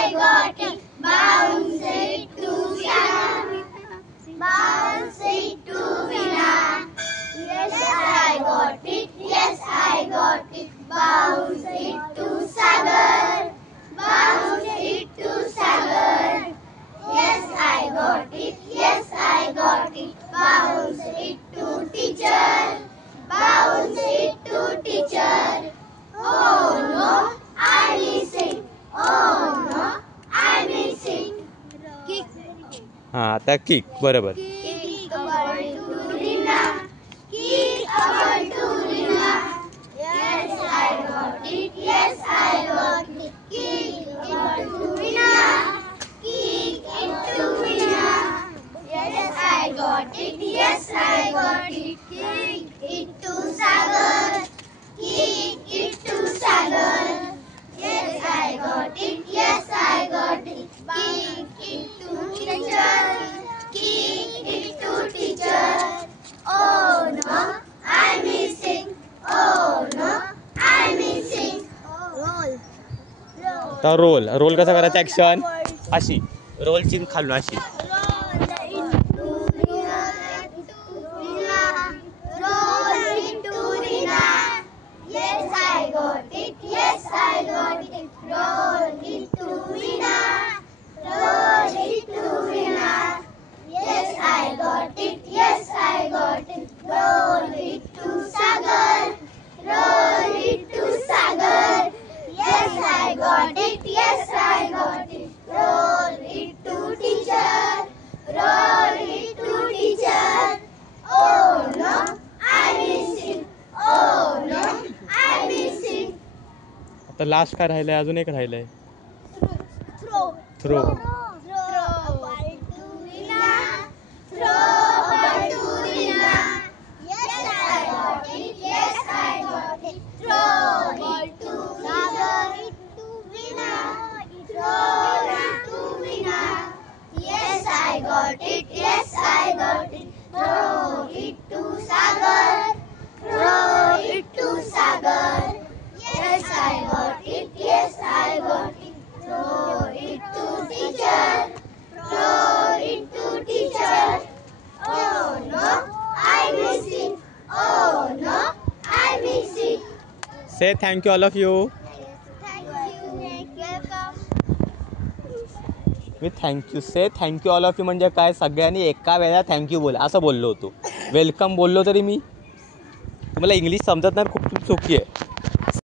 I got it. Bounce it to Veena. Bounce it to Veena. Yes, I got it. Yes, I got it. Bounce it to Sagar. Bounce it to Sagar. Yes, I got it. Yes, I got it. Bounce it to teacher. Bounce it to teacher. Oh no, I'm missing. Oh no, I'm missing. Kick. हां आता kick बरोबर. Kick a ball to Rina. Kick a ball to Rina. Yes, I got it. Yes, I got it. Kick a ball to Rina. Kick it to Rina. Yes, I got it. Yes, I got it. Kick it to Sagar. Kick it to Sagar. Yes, I got it. Yes, I got it. Kick it to teacher. Kick it to teacher. Oh no, I'm missing. Oh no, I'm missing. Roll. तर role role कसा करायचा action अशी रोलची खालून अशी. Roll into Rina. Yes, I got it. Yes, I got it. Roll into Rina. Roll into Rina. Yes, I got it. Yes, I got it. Roll it to Sagar. Roll it to Sagar. Yes, I got it. Yes, I got it. Roll it to teacher. Roll it to teacher. Oh no, I'm missing. Oh no, I'm missing. आता last काय राहिलंय अजून एक राहिलंय Throw. Throw. Throw a ball to Rina. Throw a ball to Rina. Yes, I got it. Yes, I got it. Throw it to Sagar. Rina. Throw it to Rina. Yes, I got it. Yes, I got it. Throw it to Sagar. Throw it to Sagar. Yes, I got it. Yes, I got it. Throw it to teacher. Throw it to teacher. Oh no, I'm missing. Oh no, I'm missing. Say thank you all of you. Thank you. Welcome. Me thank you say thank you all of you म्हणजे काय सगळ्यांनी एका वेळेला thank you बोला असं बोललो होतो. Welcome बोललो तरी मी तुम्हाला इंग्लिश समजत नाही खूप सोपी आहे.